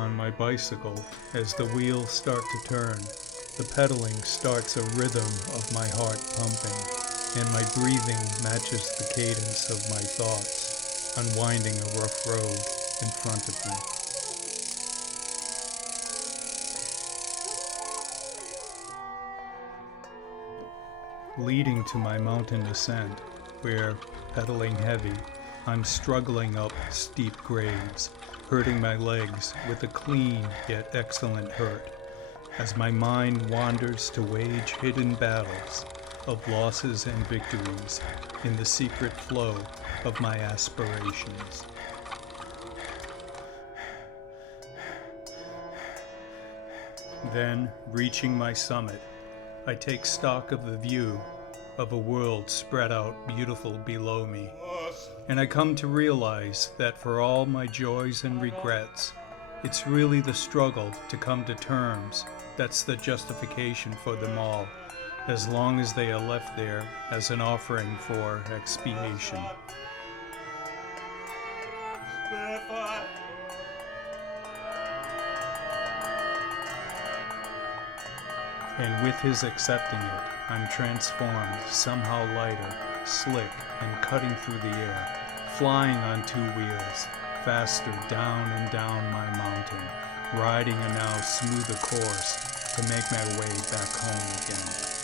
on my bicycle as the wheels start to turn. The pedaling starts a rhythm of my heart pumping, and my breathing matches the cadence of my thoughts, unwinding a rough road in front of me. Leading to my mountain ascent, where, pedaling heavy, I'm struggling up steep grades, hurting my legs with a clean yet excellent hurt, as my mind wanders to wage hidden battles of losses and victories in the secret flow of my aspirations. Then, reaching my summit, I take stock of the view of a world spread out beautiful below me, and I come to realize that for all my joys and regrets, it's really the struggle to come to terms that's the justification for them all, as long as they are left there as an offering for expiation. And with his accepting it, I'm transformed, somehow lighter, slick, and cutting through the air, flying on two wheels, faster down and down my mountain, riding a now smoother course to make my way back home again.